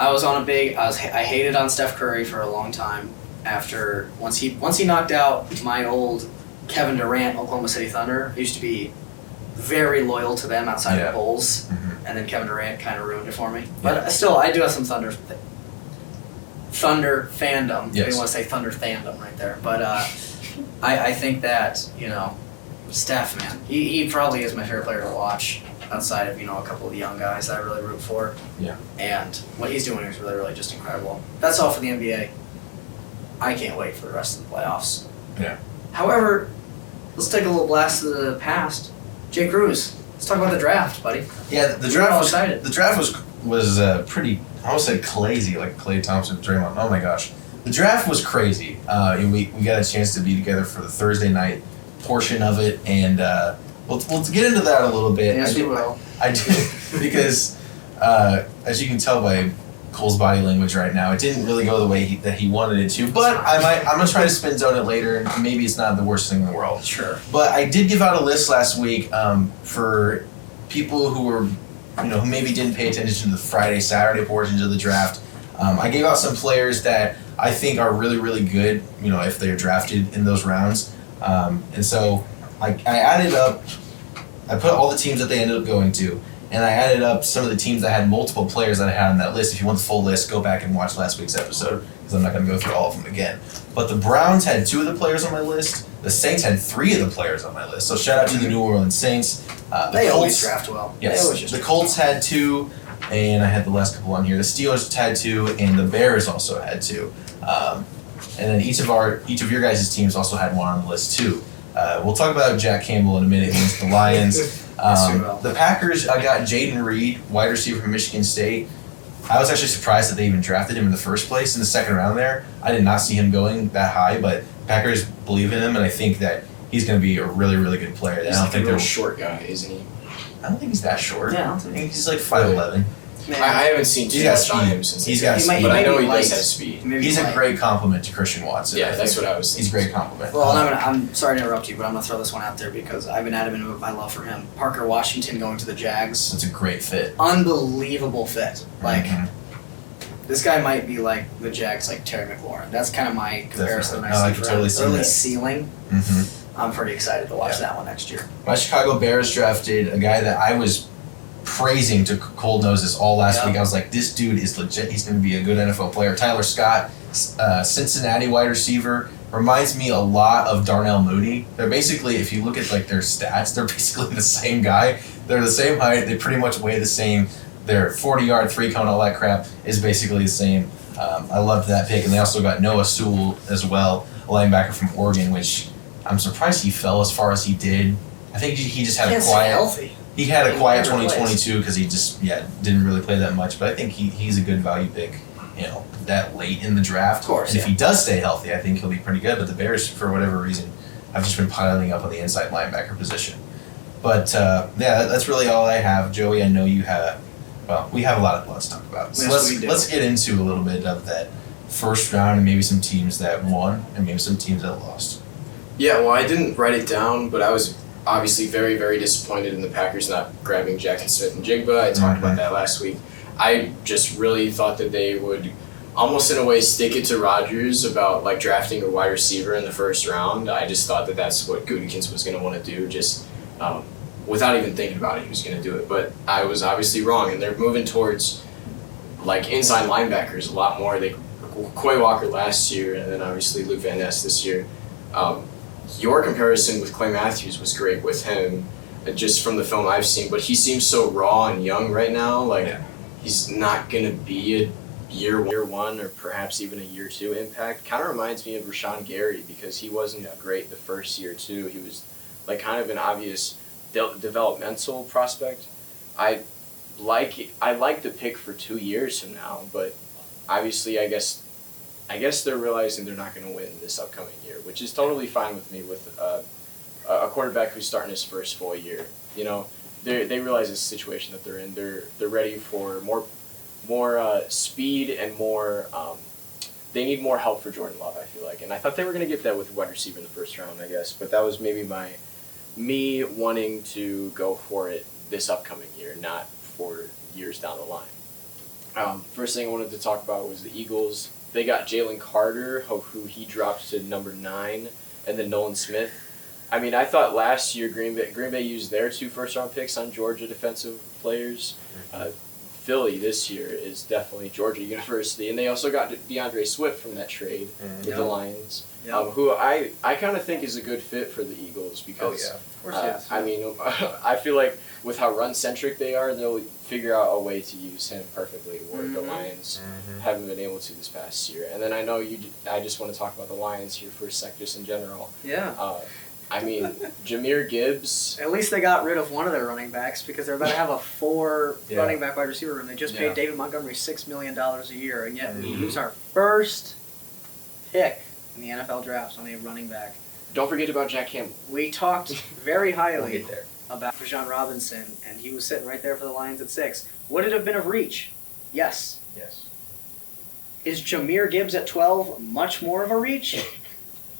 I hated on Steph Curry for a long time. After once he knocked out my old Kevin Durant Oklahoma City Thunder, I used to be very loyal to them outside Yeah. of the Bulls, Mhm. and then Kevin Durant kind of ruined it for me. But still, I do have some Thunder fandom. Yes. I didn't want to say Thunder fandom right there, but I think that Steph, man, he probably is my favorite player to watch. outside of, a couple of the young guys that I really root for. Yeah. And what he's doing is really, really just incredible. That's all for the NBA. I can't wait for the rest of the playoffs. Yeah. However, let's take a little blast to the past. Jay Cruz, let's talk about the draft, buddy. Yeah, the We're draft all was excited. the draft was pretty. I almost said crazy, like Klay Thompson, Draymond. Oh my gosh, the draft was crazy. We got a chance to be together for the Thursday night portion of it, and we'll get into that a little bit. Yes, we will. I did because as you can tell by Cole's body language right now, it didn't really go the way that he wanted it to. But I'm gonna try to spin zone it later, and maybe it's not the worst thing in the world. Sure. But I did give out a list last week for people who were, who maybe didn't pay attention to the Friday, Saturday portions of the draft. I gave out some players that I think are really, really good, if they're drafted in those rounds. And so I added up, I put all the teams that they ended up going to, and I added up some of the teams that had multiple players that I had on that list. If you want the full list, go back and watch last week's episode, because I'm not going to go through all of them again. But the Browns had 2 of the players on my list. The Saints had 3 of the players on my list. So shout out to the New Orleans Saints. They always draft well. Yes, the Colts had 2, and I had the last couple on here. The Steelers had 2, and the Bears also had 2. And then each of your guys' teams also had 1 on the list too. We'll talk about Jack Campbell in a minute against the Lions. The Packers, I got Jaden Reed, wide receiver from Michigan State. I was actually surprised that they even drafted him in the first place in the second round there. I did not see him going that high, but Packers believe in him, and I think that he's going to be a really, really good player. He's like a real short guy, isn't he? I don't think he's that short. Yeah, I think he's like 5'11". I haven't seen too much on him since. He's got speed. But I know he light. does have speed. He's a great compliment to Christian Watson. Yeah, that's what I was thinking. He's a great compliment. Well, I'm sorry to interrupt you, but I'm going to throw this one out there because I've been adamant about my love for him. Parker Washington going to the Jags. That's a great fit. Unbelievable fit. This guy might be like the Jags, like Terry McLaurin. That's kind of my comparison. I can totally see early that. ceiling. Mm-hmm. I'm pretty excited to watch that one next year. My Chicago Bears drafted a guy that I was praising to cold noses all last week. I was like, this dude is legit. He's going to be a good NFL player. Tyler Scott, Cincinnati wide receiver, reminds me a lot of Darnell Mooney. They're basically, if you look at like their stats, they're basically the same guy. They're the same height. They pretty much weigh the same. Their 40-yard three-cone, all that crap is basically the same. I loved that pick. And they also got Noah Sewell as well, a linebacker from Oregon, which I'm surprised he fell as far as he did. I think he just had a quiet. Healthy. He had a quiet 2022 because he just didn't really play that much. But I think he's a good value pick, that late in the draft. Of course. And if he does stay healthy, I think he'll be pretty good. But the Bears, for whatever reason, have just been piling up on the inside linebacker position. But that's really all I have, Joey. I know you have. Well, we have a lot of blood to talk about. So let's get into a little bit of that first round and maybe some teams that won and maybe some teams that lost. Yeah, well, I didn't write it down, but I was obviously very, very disappointed in the Packers not grabbing Jackson Smith and Jigba. I talked about that last week. I just really thought that they would almost in a way stick it to Rodgers about like drafting a wide receiver in the first round. I just thought that that's what Gutekunst was going to want to do, just without even thinking about it, he was going to do it. But I was obviously wrong, and they're moving towards like inside linebackers a lot more. They Quay Walker last year, and then obviously Luke Van Ness this year. Your comparison with Clay Matthews was great with him, just from the film I've seen. But he seems so raw and young right now. He's not going to be a year one or perhaps even a year 2 impact. Kind of reminds me of Rashawn Gary because he wasn't great the first year too. He was like kind of an obvious developmental prospect. I like the pick for 2 years from now, but obviously I guess they're realizing they're not going to win this upcoming year, which is totally fine with me with a quarterback who's starting his first full year. They realize this situation that they're in. They're ready for more speed and more. They need more help for Jordan Love, I feel like, and I thought they were going to get that with a wide receiver in the first round, I guess, but that was maybe me wanting to go for it this upcoming year, not for years down the line. First thing I wanted to talk about was the Eagles. They got Jalen Carter, who he dropped to number 9, and then Nolan Smith. I mean, I thought last year Green Bay used their 2 first-round picks on Georgia defensive players. Philly this year is definitely Georgia University, and they also got DeAndre Swift from that trade with the Lions, who I kind of think is a good fit for the Eagles because of course he is. I mean I feel like with how run-centric they are, they'll figure out a way to use him perfectly, where the Lions haven't been able to this past year. And then I know I just want to talk about the Lions here for a sec, just in general. Yeah. I mean, Jahmyr Gibbs. At least they got rid of one of their running backs because they're about to have a 4 running back wide receiver room. They just paid David Montgomery $6 million a year, and yet we lose our first pick in the NFL draft on a running back. Don't forget about Jack Campbell. We talked very highly We'll get there. about Bijan Robinson, and he was sitting right there for the Lions at 6. Would it have been of reach? Yes. Yes. Is Jahmyr Gibbs at 12 much more of a reach?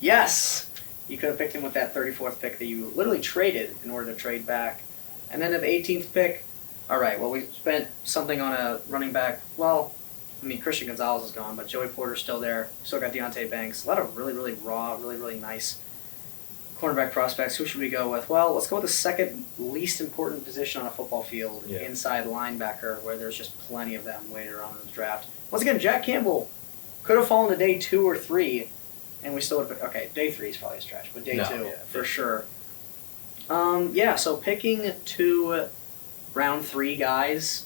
Yes. You could have picked him with that 34th pick that you literally traded in order to trade back. And then at the 18th pick, all right, well, we spent something on a running back. Well, I mean, Christian Gonzalez is gone, but Joey Porter's still there. Still got Deontay Banks. A lot of really, really raw, really, really nice cornerback prospects. Who should we go with? Well, let's go with the second least important position on a football field, inside linebacker, where there's just plenty of them waiting around in the draft. Once again, Jack Campbell could have fallen to day 2 or 3, and we still would have been, okay, day 3 is probably a stretch, but day 2, for sure. So picking 2 round 3 guys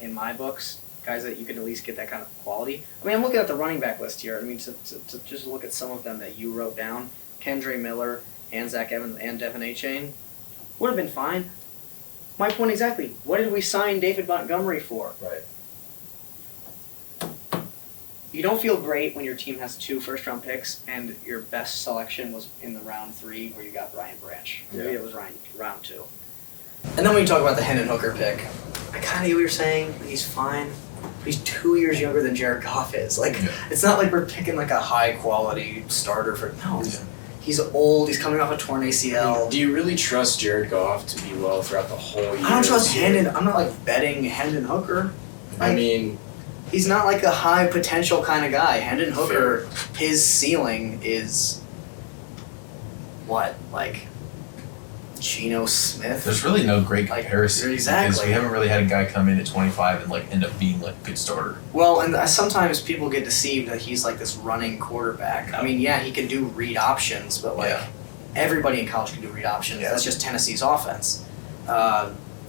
in my books, guys that you can at least get that kind of quality. I mean, I'm looking at the running back list here. I mean, to just look at some of them that you wrote down, Kendre Miller and Zach Evans and Devin Achane, would have been fine. My point exactly. What did we sign David Montgomery for? Right. You don't feel great when your team has 2 first-round picks and your best selection was in the round 3 where you got Ryan Branch. Maybe it was round 2. And then when you talk about the Hendon Hooker pick, I kind of get what you're saying. He's fine. He's 2 years younger than Jared Goff is. It's not like we're picking like a high-quality starter for... No, he's old. He's coming off a torn ACL. I mean, do you really trust Jared Goff to be well throughout the whole year? I don't trust Hendon. I'm not like betting Hendon Hooker. I mean... He's not like a high potential kind of guy. Hendon Hooker, his ceiling is what? Like Geno Smith? There's really no great comparison. Exactly. Because we haven't really had a guy come in at 25 and end up being a good starter. Well, and sometimes people get deceived that he's like this running quarterback. I mean, he can do read options, but everybody in college can do read options. That's just Tennessee's offense.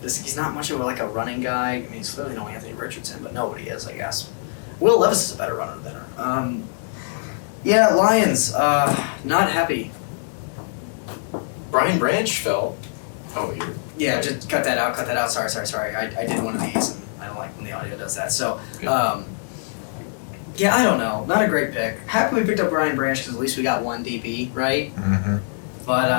He's not much of a running guy. I mean, he's clearly no Anthony Richardson, but nobody is, I guess. Will Levis is a better runner than her. Lions, not happy. Brian Branch fell. Oh, you're... Yeah, just cut that out. Sorry. I did one of these, and I don't like when the audio does that. So, I don't know. Not a great pick. Happy we picked up Brian Branch because at least we got 1 DB, right? Mm-hmm. But,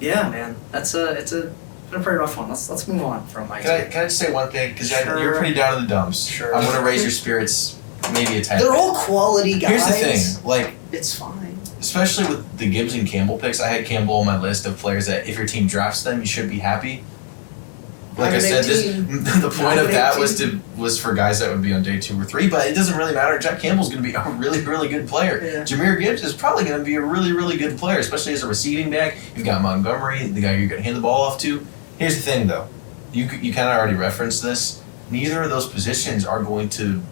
man, it's been a pretty rough one. Let's move on from my team. Can I just say one thing? Because you're pretty down in the dumps. Sure. I'm going to raise your spirits maybe a tad. They're all quality guys. Here's the thing. It's fine. Especially with the Gibbs and Campbell picks, I had Campbell on my list of players that if your team drafts them, you should be happy. Like I said, the point of that was for guys that would be on day 2 or 3, but it doesn't really matter. Jack Campbell's going to be a really, really good player. Yeah. Jahmyr Gibbs is probably going to be a really, really good player, especially as a receiving back. You've got Montgomery, the guy you're going to hand the ball off to. Here's the thing, though. You kind of already referenced this. Neither of those positions are going to,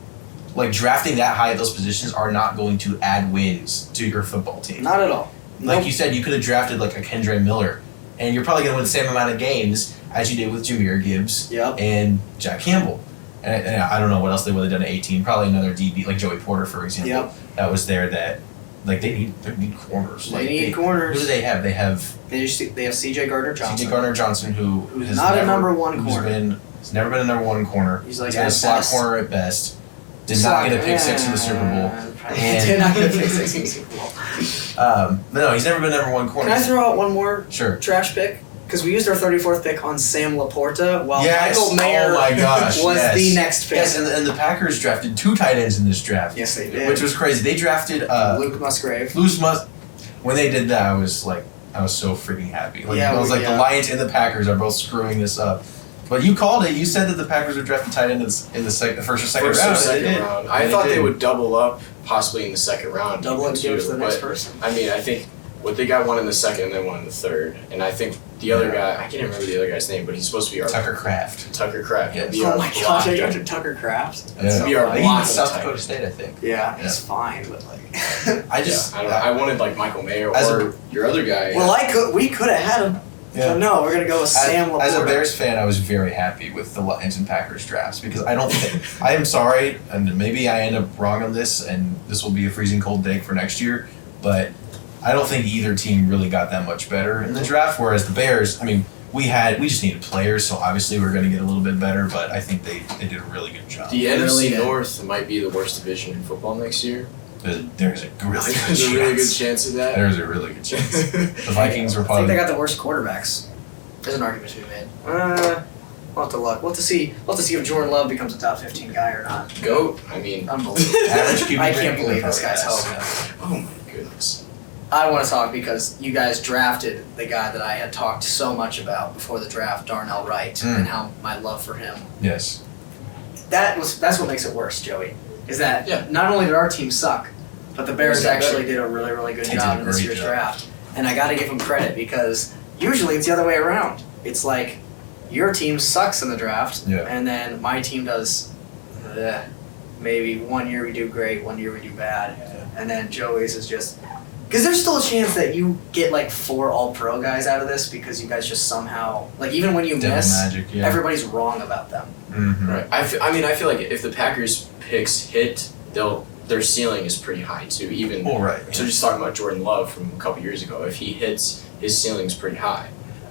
drafting that high at those positions are not going to add wins to your football team. Not at all. Like you said, you could have drafted a Kendre Miller, and you're probably going to win the same amount of games as you did with Jahmyr Gibbs and Jack Campbell. And I don't know what else they would have done at 18. Probably another DB, like Joey Porter, for example. That was there that, they need corners. They need corners. Who do they have? They have C.J. Gardner-Johnson. C.J. Gardner-Johnson, who's not a number 1 corner. He's never been a number 1 corner. He's been a slot corner at best. Did not get a pick 6 in the Super Bowl. Did not get a pick 6 in the Super Bowl. But no, he's never been number 1 corner. Can I throw out one more trash pick? Because we used our 34th pick on Sam Laporta, while Michael Mayer was the next pick. Yes, and the Packers drafted 2 tight ends in this draft. Yes, they did. Which was crazy. They drafted Luke Musgrave. When they did that, I was so freaking happy. The Lions and the Packers are both screwing this up. But you called it. You said that the Packers would draft a tight end in the first or second round. I thought they would double up possibly in the second round. Double up to give it to the next person. I mean, I think they got one in the second and then one in the third. And I think the other guy, I can't even remember the other guy's name, but he's supposed to be our Tucker Kraft. Tucker Kraft. Yes. He'll be our Oh my gosh, I blocking- got Tucker Kraft. Yeah. to be our I think he blocking was South type. Dakota State, I think. Yeah, Yeah. he's fine, but like. I just I don't know. I wanted like Michael Mayer As or your other guy. Well, we could have had him. Yeah. So no, we're gonna go with Sam Laporta. As a Bears fan, I was very happy with the Lions and Packers drafts because I don't think I am sorry, and maybe I end up wrong on this, and this will be a freezing cold take for next year, but I don't think either team really got that much better in the draft. Whereas the Bears, I mean, we just needed players, so obviously we're going to get a little bit better, but I think they did a really good job. The Really NFC did. North might be the worst division in football next year. There's a really good There's chance. a really good chance of that. There's a really good chance. The Vikings were I think probably they got the worst quarterbacks. There's an argument to be made. We'll have to look. We'll have to see if Jordan Love becomes a top 15 guy or not. GOAT. I mean, Unbelievable. average QB I can't rating, believe they're this guy's probably hoping. oh my goodness. I want to talk because you guys drafted the guy that I had talked so much about before the draft, Darnell Wright, and how my love for him. Yes. That's what makes it worse, Joey. Is that Yeah. not only did our team suck, but the Bears It got actually better. did a really, really good They did job a in this great year's job. draft. And I got to give them credit because usually it's the other way around. It's like your team sucks in the draft, Yeah. and then my team does. Maybe 1 year we do great, 1 year we do bad, and then Joey's is just. Because there's still a chance that you get like 4 All-Pro guys out of this because you guys just somehow like even when you Devil miss, magic, yeah. everybody's wrong about them. Mm-hmm. Right. I feel like if the Packers picks hit, their ceiling is pretty high too. Even Well, right. so, just talking about Jordan Love from a couple years ago, if he hits, his ceiling's pretty high.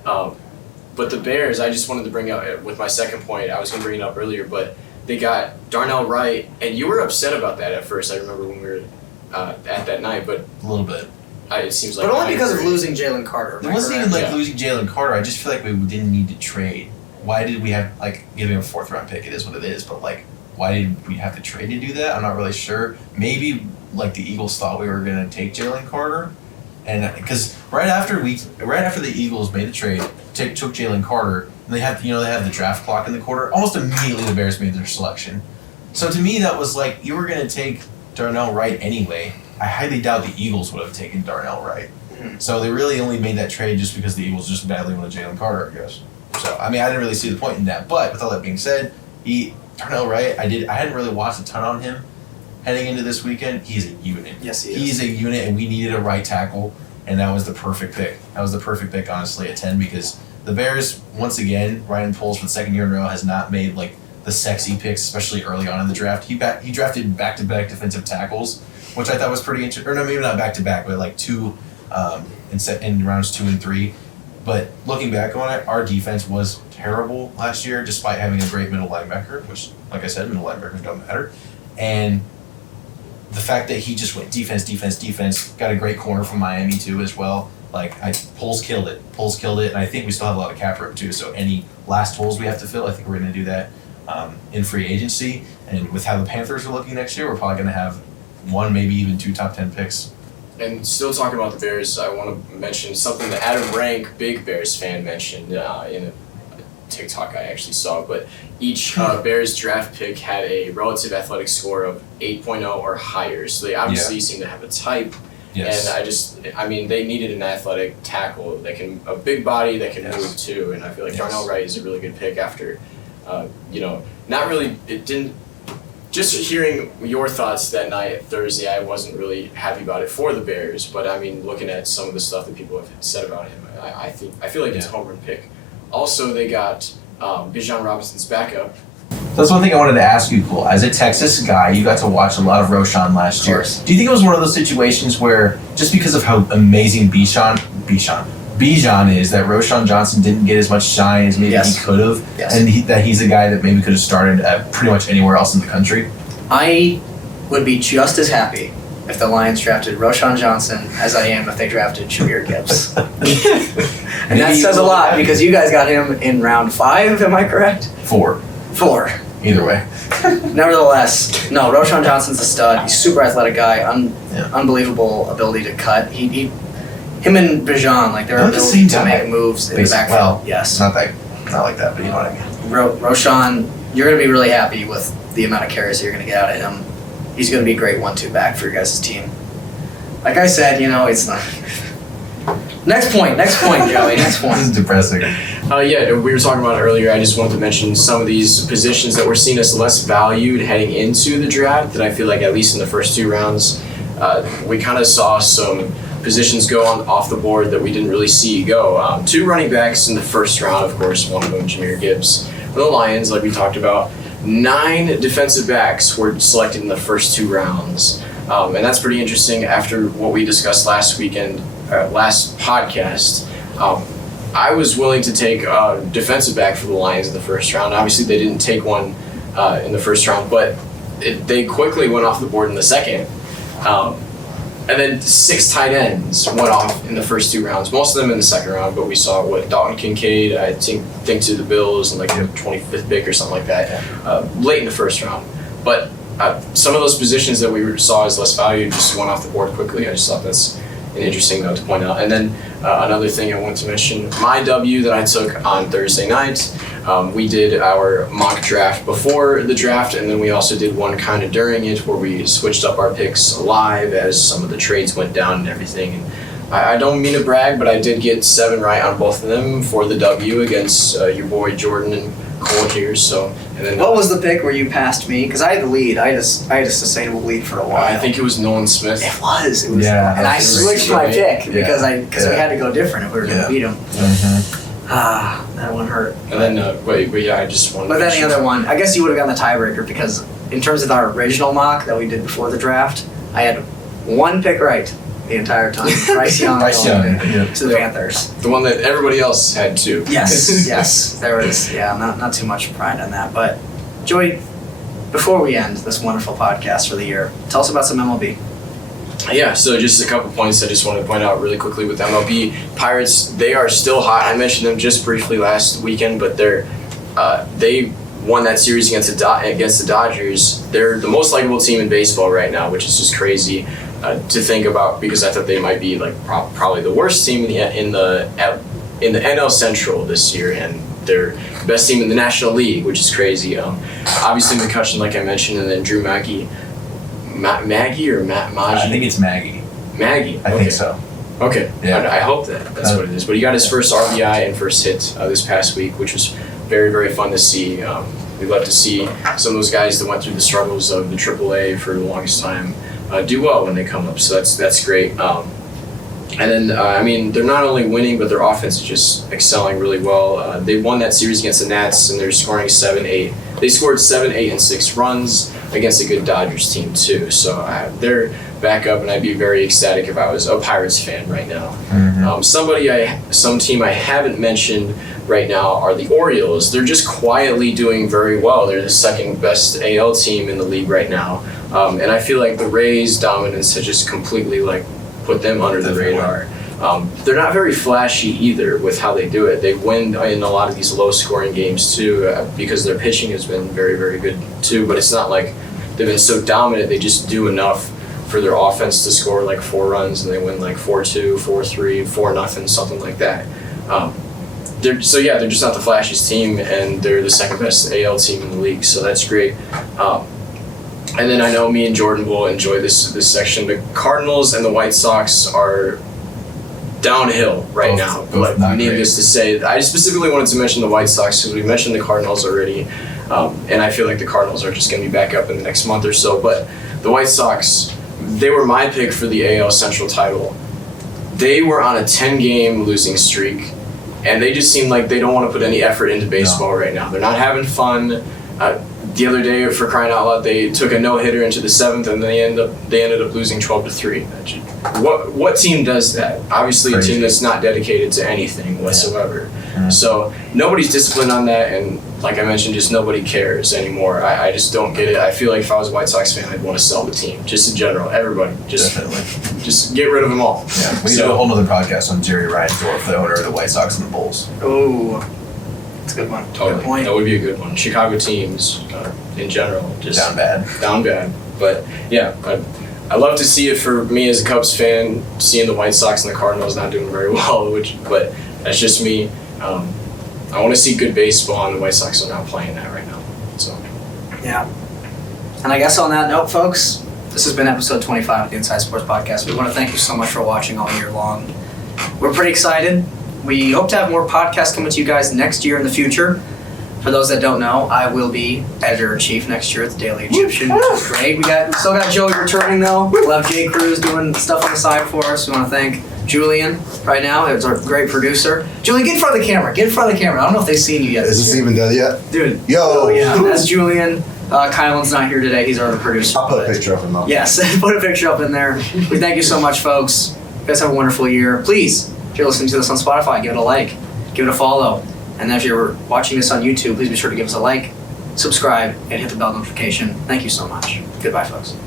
But the Bears, I just wanted to bring up with my second point. I was going to bring it up earlier, but they got Darnell Wright, and you were upset about that at first. I remember when we were at that night, but A little bit. it seems like But only I because of agree. losing Jalen Carter. It am I wasn't correct? even like Yeah. losing Jalen Carter. I just feel like we didn't need to trade. Why did we have give him a 4th round pick? It is what it is. But like, why did we have to trade to do that? I'm not really sure. Maybe like the Eagles thought we were gonna take Jalen Carter, and because right after the Eagles made the trade, took Jalen Carter, and they had the draft clock in the quarter. Almost immediately the Bears made their selection. So to me that was like you were gonna take Darnell Wright anyway. I highly doubt the Eagles would have taken Darnell Wright. So they really only made that trade just because the Eagles just badly wanted Jalen Carter, I guess. So I mean, I didn't really see the point in that. But with all that being said, Darnell Wright, I hadn't really watched a ton on him heading into this weekend. He's a unit. Yes, he is. He's a unit, and we needed a right tackle, and that was the perfect pick. That was the perfect pick, honestly, at 10 because the Bears, once again, Ryan Poles for the second year in a row has not made like the sexy picks, especially early on in the draft. He drafted back-to-back defensive tackles, which I thought was pretty interesting. Or no, maybe not back-to-back, but like 2 in rounds 2 and 3. But looking back on it, our defense was terrible last year, despite having a great middle linebacker, which, like I said, middle linebackers don't matter. And the fact that he just went defense, got a great corner from Miami too as well. Poles killed it, and I think we still have a lot of cap room too. So any last holes we have to fill, I think we're going to do that in free agency. And with how the Panthers are looking next year, we're probably going to have 1, maybe even 2 top 10 picks. And still talking about the Bears, I want to mention something that Adam Rank, big Bears fan, mentioned in a TikTok I actually saw. But each Bears draft pick had a relative athletic score of 8.0 or higher. So they obviously seem to have a type. Yes. And they needed an athletic tackle a big body that can move too. And I feel like Darnell Wright is a really good pick after, just hearing your thoughts that night, Thursday, I wasn't really happy about it for the Bears. But I mean, looking at some of the stuff that people have said about him, I feel like it's a home run pick. Also, they got Bijan Robinson's backup. That's one thing I wanted to ask you, Cole. As a Texas guy, you got to watch a lot of Roshan last year. Do you think it was one of those situations where, just because of how amazing Bijan is, that Roshan Johnson didn't get as much shine as maybe he could have, and that he's a guy that maybe could have started at pretty much anywhere else in the country? I would be just as happy if the Lions drafted Roshan Johnson as I am if they drafted Jahmyr Gibbs. And that says a lot because you guys got him in round 5, am I correct? 4. 4. Either way. Nevertheless, no, Roshan Johnson's a stud. He's a super athletic guy, unbelievable ability to cut. Him and Bijan, their ability to make moves in the backfield. Well, yes. Not like that, but you know what I mean. Roshan, you're going to be really happy with the amount of carries that you're going to get out of him. He's going to be a great 1-2 back for your guys' team. Like I said, it's not. Next point, Joey. Next This point. is depressing. Yeah, we were talking about it earlier. I just wanted to mention some of these positions that were seen as less valued heading into the draft that I feel like at least in the first 2 rounds, we kind of saw some positions go off the board that we didn't really see go. 2 running backs in the first round, of course, one of them, Jahmyr Gibbs. For the Lions, like we talked about, 9 defensive backs were selected in the first 2 rounds. And that's pretty interesting after what we discussed last podcast. I was willing to take a defensive back for the Lions in the first round. Obviously, they didn't take one in the first round, but they quickly went off the board in the second. And then 6 tight ends went off in the first 2 rounds, most of them in the second round, but we saw Dalton Kincaid, I think to the Bills, and like the 25th pick or something like that, late in the first round. But some of those positions that we saw as less valued just went off the board quickly. I just thought that's an interesting note to point out. And then another thing I wanted to mention, my W that I took on Thursday night, we did our mock draft before the draft, and then we also did one kind of during it where we switched up our picks live as some of the trades went down and everything. And I don't mean to brag, but I did get 7 right on both of them for the W against your boy Jordan and Cole here. So, and then What was the pick where you passed me? Because I had the lead. I had a sustainable lead for a while. I think it was Nolan Smith. It was. Yeah, and I switched my pick because we had to go different if we were going to beat him. Mm-hmm. That one hurt. And then, but yeah, I just wanted But to then the mention- other one, I guess you would have gotten the tiebreaker because in terms of our original mock that we did before the draft, I had 1 pick right the entire time. Bryce Young Bryce Young, yeah. to the Panthers. The one that everybody else had too. Yes, yes. There was, not too much pride on that. But, Joey, before we end this wonderful podcast for the year, tell us about some MLB. Yeah, so just a couple points I just wanted to point out really quickly with MLB. Pirates, they are still hot. I mentioned them just briefly last weekend, but they won that series against the Dodgers. They're the most likable team in baseball right now, which is just crazy to think about because I thought they might be like probably the worst team in the NL Central this year, and they're the best team in the National League, which is crazy. Obviously McCutchen, like I mentioned, and then Drew Maggi. Maggie or Matt Maggi? I think it's Maggie. Maggie. I think so. Okay. Yeah. I hope that's what it is. But he got his first RBI and first hit this past week, which was very, very fun to see. We love to see some of those guys that went through the struggles of the AAA for the longest time do well when they come up. So that's great. And then, they're not only winning, but their offense is just excelling really well. They won that series against the Nats, and they're scoring 7-8. They scored 7, 8, and 6 runs against a good Dodgers team, too. So they're back up, and I'd be very ecstatic if I was a Pirates fan right now. Mm-hmm. Some team I haven't mentioned right now are the Orioles. They're just quietly doing very well. They're the second best AL team in the league right now. And I feel like the Rays' dominance has just completely, put them under the radar. They're not very flashy either with how they do it. They win in a lot of these low-scoring games too because their pitching has been very, very good too. But it's not like they've been so dominant. They just do enough for their offense to score 4 runs and they win 4-2, 4-3, 4-0, something like that. They're just not the flashiest team, and they're the second best AL team in the league. So that's great. And then I know me and Jordan will enjoy this section. The Cardinals and the White Sox are downhill right now. Both not needless to say, I specifically wanted to mention the White Sox because we mentioned the Cardinals already, and I feel like the Cardinals are just going to be back up in the next month or so. But the White Sox, they were my pick for the AL Central title. They were on a 10-game losing streak, and they just seem like they don't want to put any effort into baseball right now. They're not having fun. The other day, for crying out loud, they took a no-hitter into the 7th, and they ended up losing 12-3. What team does that? Obviously, Crazy. a team that's not dedicated to anything whatsoever. Yeah. So nobody's disciplined on that, and like I mentioned, just nobody cares anymore. I just don't get it. I feel like if I was a White Sox fan, I'd want to sell the team, just in general. Everybody, Definitely. just get rid of them all. Yeah. We need to do a whole other podcast on Jerry Reinsdorf, the owner of the White Sox and the Bulls. Oh, that's a good one. Totally. Good point. That would be a good one. Chicago teams, in general, just Down bad. Down bad. But yeah, I love to see it for me as a Cubs fan, seeing the White Sox and the Cardinals not doing very well. But that's just me. I want to see good baseball, and the White Sox are not playing that right now. So. Yeah. And I guess on that note, folks, this has been episode 25 of the Inside Sports Podcast. We want to thank you so much for watching all year long. we're pretty excited. We hope to have more podcasts coming to you guys next year in the future. For those that don't know, I will be editor-in-chief next year at the Daily Egyptian, which is great. We still got Joey returning though. We'll have Jay Cruz doing stuff on the side for us. We want to thank Julian right now. It's our great producer. Julian, get in front of the camera. Get in front of the camera. I don't know if they've seen you yet. Is this even done yet? Dude. Yo! Oh, yeah. That's Julian. Kylan's not here today. He's our other producer. I'll put a picture of him up. Yes, put a picture up in there. We thank you so much, folks. You guys have a wonderful year. Please, if you're listening to this on Spotify, give it a like. Give it a follow. And if you're watching this on YouTube, please be sure to give us a like, subscribe, and hit the bell notification. Thank you so much. Goodbye, folks.